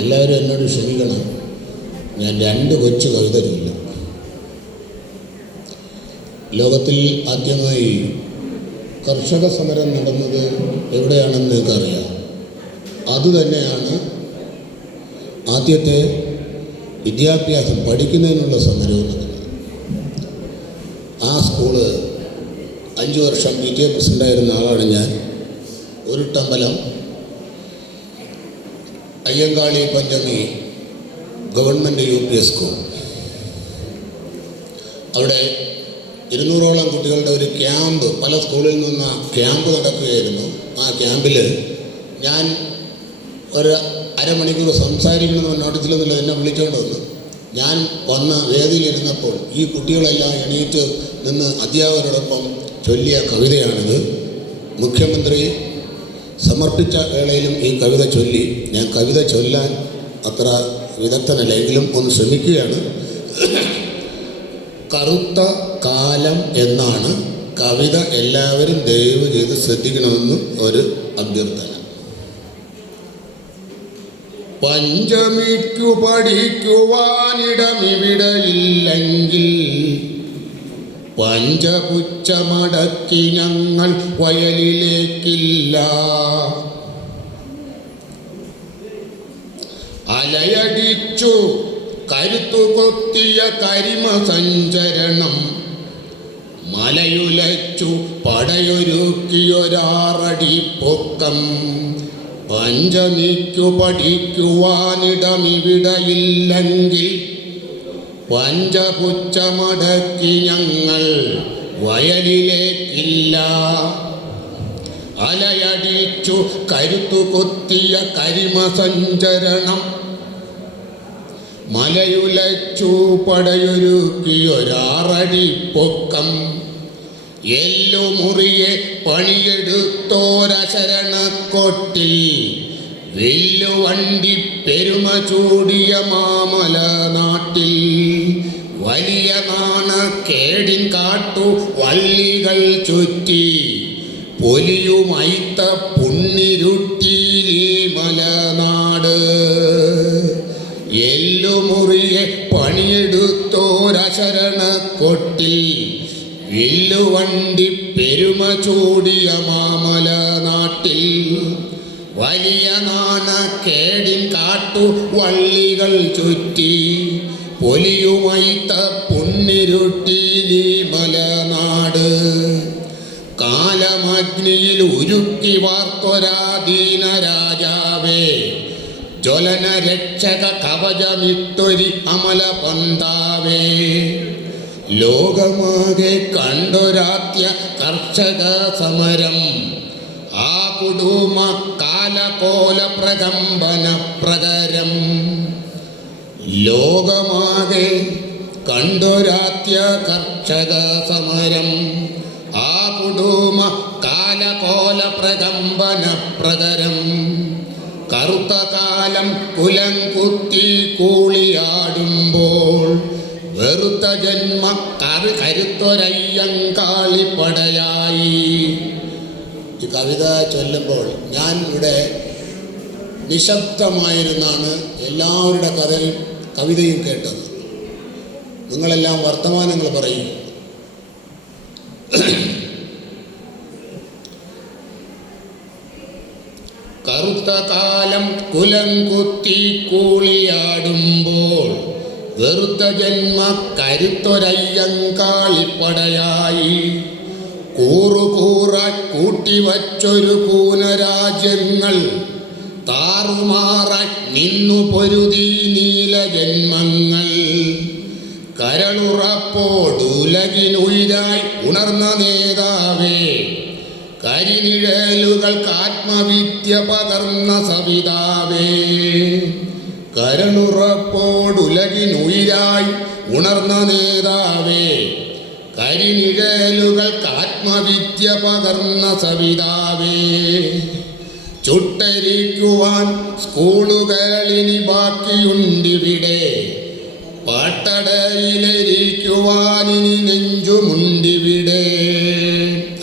എല്ലാവരും എന്നോട് ക്ഷമിക്കണം, ഞാൻ 2 കൊച്ചു കവിത ചൊല്ലും. ലോകത്തിൽ ആദ്യമായി കർഷക സമരം നടന്നത് എവിടെയാണെന്ന് നിങ്ങൾക്കറിയാം. അതുതന്നെയാണ് ആദ്യത്തെ വിദ്യാഭ്യാസം പഠിക്കുന്നതിനുള്ള സമരവും നടന്നത്. ആ സ്കൂള് 5 വർഷം PTA പ്രസിഡൻ്റായിരുന്ന ആളാണ് ഞാൻ. ഉരുട്ടമ്പലം അയ്യങ്കാളി പഞ്ചമി ഗവൺമെൻറ് UP സ്കൂൾ. അവിടെ 200ഓളം കുട്ടികളുടെ ഒരു ക്യാമ്പ്, പല സ്കൂളിൽ നിന്ന് ക്യാമ്പ് നടക്കുകയായിരുന്നു. ആ ക്യാമ്പിൽ ഞാൻ ഒരു അരമണിക്കൂർ സംസാരിക്കണമെന്ന് നോട്ടീസിലൊന്നുമില്ല, എന്നെ വിളിച്ചുകൊണ്ട് വന്നു. ഞാൻ വന്ന് വേദിയിലിരുന്നപ്പോൾ ഈ കുട്ടികളെല്ലാം എണീറ്റ് നിന്ന് അധ്യാപകരോടൊപ്പം ചൊല്ലിയ കവിതയാണിത്. മുഖ്യമന്ത്രി സമർപ്പിച്ച വേളയിലും ഈ കവിത ചൊല്ലി. ഞാൻ കവിത ചൊല്ലാൻ അത്ര വിദഗ്ധനല്ല, എങ്കിലും ഒന്ന് ശ്രമിക്കുകയാണ്. കറുത്ത കാലം എന്നാണ് കവിത. എല്ലാവരും ദയവ് ചെയ്ത് ശ്രദ്ധിക്കണമെന്ന് ഒരു അഭ്യർത്ഥന. പഞ്ചമിക്കു പഠിക്കുവാനിടമിവിടെയില്ലെങ്കിൽ പഞ്ചപുച്ഛമടക്കി ഞങ്ങൾ വയലിലേക്കില്ല. അലയടിച്ചു കരുത്തു കൊത്തിയ കരിമ സഞ്ചരണം മലയുലച്ചു പടയൊരുക്കിയൊരാറടി പൊക്കം. പഞ്ചമിക്കു പഠിക്കുവാനിടമിവിടെയില്ലെങ്കിൽ പഞ്ചപുച്ഛമടക്കി ഞങ്ങൾ വയലിലേക്കില്ല. അലയടിച്ചു കരുത്തു കൊത്തിയ കരിമ സഞ്ചരണം മലയുലച്ചു പടയൊരുക്കിയൊരാറടി പൊക്കം. എല്ലുമുറിയെ പണിയെടുത്തോരശരണക്കൊട്ടിൽ വെല്ലുവണ്ടി പെരുമ ചൂടിയ മാമല നാട്ടിൽ വലിയ നാണക്കേടിൻ കാട്ടു വള്ളികൾ ചുറ്റി പൊലിയുമൈത്ത പുണ്ണിരുട്ടിയിലീ മലനാട്. എല്ലുമുറിയെ പണിയെടുത്തോരശരണക്കൊട്ടിൽ വില്ലുവണ്ടി പെരുമ ചൂടിയ മാമല നാട്ടിൽ വലിയ നാണക്കേടിൻ കാട്ടു വള്ളികൾ ചുറ്റി പൊലിയുമൈത്ത പുണ്ണിരുട്ടിയിലീ മലനാട്. കാലമഗ്നിയിൽ ഉരുക്കി വാർത്തൊരാധീന രാജാവേ, ജ്വലന രക്ഷക കവചമിട്ടൊരി അമല പന്താവേ, ലോകമാകെ കണ്ടൊരാത്യ കർഷക സമരം ആ കുടുംബ കാലകോല പ്രകമ്പന പ്രകരം. ലോകമാകെ കണ്ടൊരാത്യ കർഷക സമരം ആ കുടുംബ കാലകോല പ്രകമ്പന പ്രകരം. കറുത്ത കാലം കുലം കുത്തി കൂളിയാടുമ്പോൾ വെറുത്ത ജന്മ കരുത്തൊരയ്യങ്കാളിപ്പടയായി. ഈ കവിത ചൊല്ലുമ്പോൾ ഞാൻ ഇവിടെ നിശബ്ദമായിരുന്നാണ് എല്ലാവരുടെ കവിതയും കേട്ടത്. നിങ്ങളെല്ലാം വർത്തമാനങ്ങൾ പറയും. കറുത്ത കാലം കുലം കുത്തി കൂളിയാടുമ്പോൾ വെറുത്ത ജന്മ കരുത്തൊരയ്യങ്കാളിപ്പടയായി. കൂറുകൂറായി കൂട്ടിവച്ചൊരു കൂനരാജ്യങ്ങൾ താറുമാറായി നിന്നു പൊരുതി നീലജന്മങ്ങൾ. കരളുറപ്പോടുലകിനുയിരായി ഉണർന്ന നേതാവേ, കരിനിഴലുകൾക്ക് ആത്മവിദ്യ പകർന്ന സവിതാവേ. കരളുറപ്പോടുലകിനുയിരായി ഉണർന്ന നേതാവേ, കരിനിഴലുകൾക്ക് ആത്മവിദ്യ പകർന്ന സവിതാവേ. ചുട്ടരിക്കുവാൻ സ്കൂളുകളിനി ബാക്കിയുണ്ടിവിടെ, പാട്ടടയിലിരിക്കുവാനിനി നെഞ്ചുമുണ്ടിവിടെ.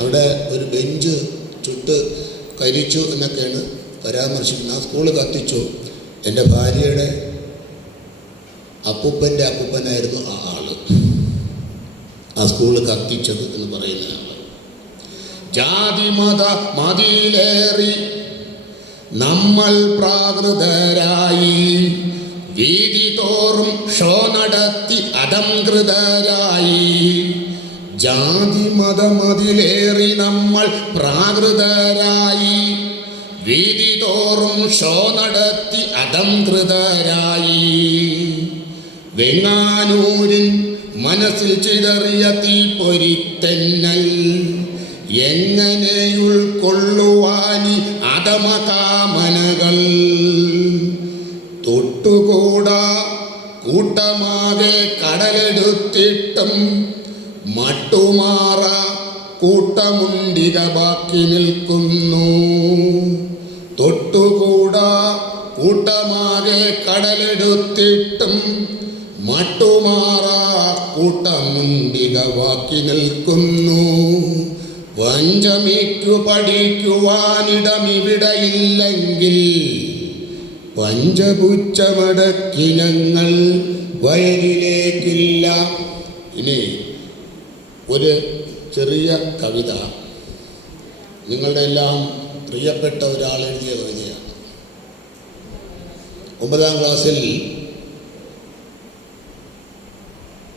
അവിടെ ഒരു ബെഞ്ച് ചുട്ട് കരിച്ചു എന്നൊക്കെയാണ് പരാമർശിക്കുന്നു. ആ സ്കൂൾ കത്തിച്ചു. എൻ്റെ ഭാര്യയുടെ അപ്പൂപ്പൻ്റെ അപ്പൂപ്പനായിരുന്നു ആ ആള്, ആ സ്കൂള് കത്തിച്ചത് എന്ന് പറയുന്ന ആള്. ജാതി മത മതിലേറി നമ്മൾ പ്രാകൃതരായി, വീതി തോറും ഷോ നടത്തി അധംകൃതരായി. ജാതി മത മതിലേറി നമ്മൾ പ്രാകൃതരായി, വീതി തോറും ഷോ നടത്തി അധംകൃതരായി. വെങ്ങാനൂരിൻ മനസ്സിൽ ചിതറിയ തീപ്പൊരിത്തെന്നൽ എങ്ങനെ ഉൾക്കൊള്ളുവാനി അധമകാമനകൾ. തൊട്ടുകൂടാ കൂട്ടമാകെ കടലെടുത്തിട്ടും മട്ടുമാറ കൂട്ടമുണ്ടിക ബാക്കി നിൽക്കുന്നു. തൊട്ടുകൂടാ കൂട്ടമാകെ കടലെടുത്തിട്ടും മട്ടുമാറ കൂട്ടമുണ്ടിക ബാക്കി നിൽക്കുന്നു. പഞ്ചമിക്കു പഠിക്കുവാനിടമിവിടെയില്ലെങ്കിൽ പഞ്ചപുച്ഛമടക്കി ഞങ്ങൾ വയലിലേക്കില്ല. ഇനി ഒരു ചെറിയ കവിത, നിങ്ങളുടെ എല്ലാം പ്രിയപ്പെട്ട ഒരാൾ എഴുതിയ കവിതയാണ്. 9ാം ക്ലാസ്സിൽ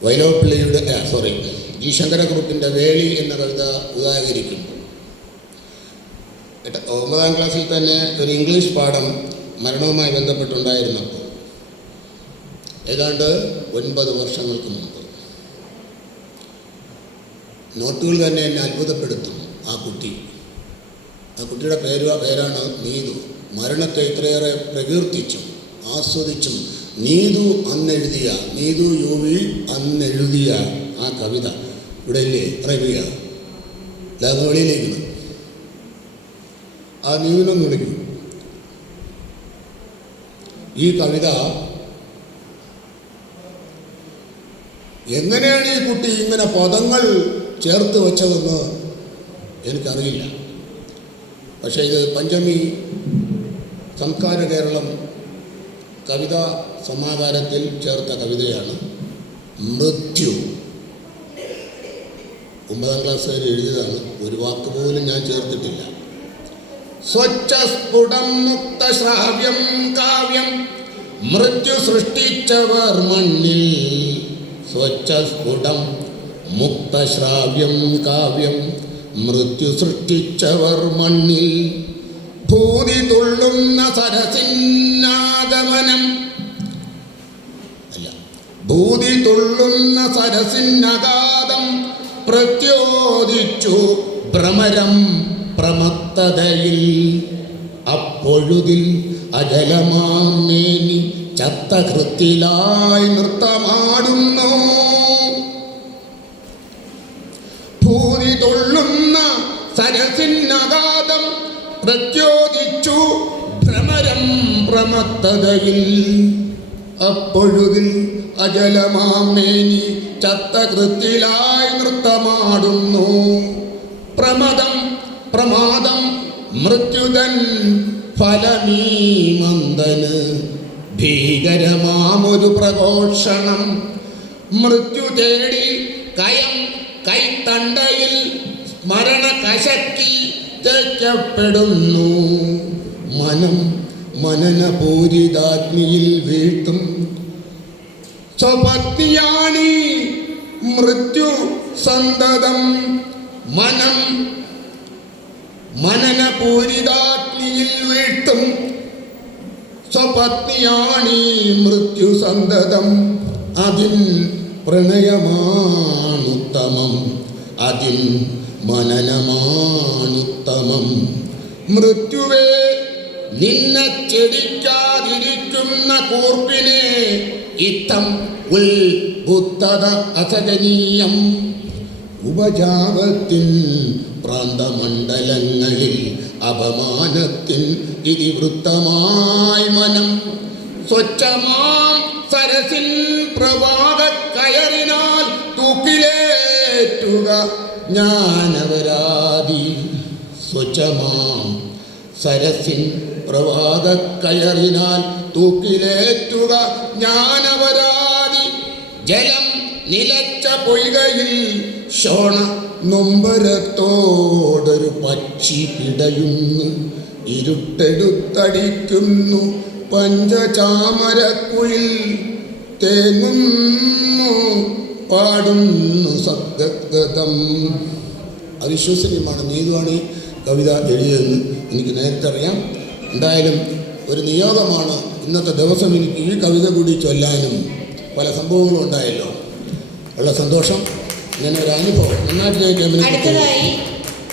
വൈലോപ്പിള്ളിയുടെ ജി ശങ്കരക്കുറുപ്പിൻ്റെ വേളി എന്ന കവിത ഉദാഹരിക്കുന്നു. 9ാം ക്ലാസ്സിൽ തന്നെ ഒരു ഇംഗ്ലീഷ് പാഠം മരണവുമായി ബന്ധപ്പെട്ടുണ്ടായിരുന്നപ്പോൾ, ഏതാണ്ട് 9 വർഷങ്ങൾക്ക് മുമ്പ്, നോട്ടുകൾ തന്നെ എന്നെ അത്ഭുതപ്പെടുത്തും. ആ കുട്ടിയുടെ പേരാണ് നീതു. മരണത്തെ ഇത്രയേറെ പ്രകീർത്തിച്ചും ആസ്വദിച്ചും നീതു അന്നെഴുതിയ, നീതു യു വി അന്നെഴുതിയ ആ കവിത ഇവിടെ ഇല്ലേ? അറിയുക വെളിയിലേക്കാണ്. ആ നീവിനൊന്ന് വിളിക്കും. ഈ കവിത എങ്ങനെയാണ് ഈ കുട്ടി ഇങ്ങനെ പദങ്ങൾ ചേർത്ത് വെച്ചതെന്ന് എനിക്കറിയില്ല. പക്ഷേ ഇത് പഞ്ചമി സംസ്കാര കേരളം കവിതാ സമാഹാരത്തിൽ ചേർത്ത കവിതയാണ്. മൃത്യു 9ാം ക്ലാസ് വരെ എഴുതിയതാണ്. ഒരു വാക്ക് പോലും ഞാൻ ചേർത്തിട്ടില്ല. സ്വച്ഛസ്ഫുടം മുക്തശ്രാവ്യം കാവ്യം മൃത്യു സൃഷ്ടിച്ചവർ മണ്ണിൽ. സ്വച്ഛസ്ഫുടം മുക്തശ്രാവ്യം കാവ്യം മൃത്യു സൃഷ്ടിച്ചവർ മണ്ണിൽ. ഭൂതി തുള്ളുന്ന സരസിന്നാഗമനം അല്ല, ഭൂതി തുള്ളുന്ന സരസിന്നഗാധം പ്രത്യോദിച്ചു ഭ്രമരം പ്രമത്തതയിൽ. അപ്പൊഴുതിൽ അജലമാമേനി ചത്തകൃത്തിലായി നൃത്തമാടുന്നു. ഭൂതി തുള്ളുന്ന സരസിന്നഗാധം പ്രത്യോദിച്ചു ഭ്രമരം പ്രമത്തതയിൽ. അപ്പൊഴുതിൽ അജലമാമേനി ചത്തകൃത്തിലായി നൃത്തമാടുന്നു. പ്രമദം പ്രമാദം മൃത്യുതൻ ഫലമീ മന്ദന്. ഭീകരമാമൊരു പ്രഘോഷണം മൃത്യു തേടി കയം കൈത്തണ്ടയിൽ മരണ കശക്കി തേക്കപ്പെടുന്നു. മനം മനനപൂരിതാഗ്നിയിൽ വീഴ്ത്തും. സ്വപത്നിയാണീ മൃത്യു സന്തതം. മനം മനനപൂരിതാഗ്നിയിൽ വീഴ്ത്തും. സ്വപത്നിയാണീ മൃത്യു സന്തതം. അതിൻ പ്രണയമാണുത്തമം, അതിൻ മനനമാണുത്തമം. മൃത്യുവേ നിന്നെ ചെടിക്കാതിരിക്കുന്ന കൂർപ്പിനെ ഇത്തം ഉത്ബുദ്ധത അസഹനീയം. ഉപജാപത്തിൻ പ്രാന്തമണ്ഡലങ്ങളിൽ അപമാനത്തിൻ ഇതിവൃത്തമായി മനം. സ്വച്ഛമാം സരസിൻ പ്രവാഹ കയറിനാൽ തൂക്കിലേറ്റുക ജ്ഞാനവരാതി. സ്വച്ഛമാം സരസിൻ പ്രഭാതക്കയറിനാൽ തൂക്കിലേറ്റുക ജ്ഞാനപരാതി. ജലം നിലച്ച പൊയ്കയിൽ ശോണ നൊമ്പരത്തോടൊരു പക്ഷി പിടയുന്നു. ഇരുട്ടെടുത്തടിക്കുന്നു പഞ്ചചാമരക്കുയിൽ. തേങ്ങുന്നു പാടുന്നു സദ്ഗതം. അവിശ്വസനീയമാണ്. നീതുവാണ് ഈ കവിത എഴുതിയതെന്ന് എനിക്ക് നേരത്തെ അറിയാം. എന്തായാലും ഒരു നിയോഗമാണ് ഇന്നത്തെ ദിവസം എനിക്ക് ഈ കവിത കൂടി ചൊല്ലാനും പല സംഭവങ്ങളും ഉണ്ടായല്ലോ. ഉള്ള സന്തോഷം. ഇങ്ങനെ ഒരു അനുഭവം നന്നായിട്ട് അടുത്തതായി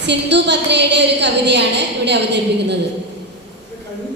സിന്ധു ഭദ്രയുടെ ഒരു കവിതയാണ് ഇവിടെ അവതരിപ്പിക്കുന്നത്.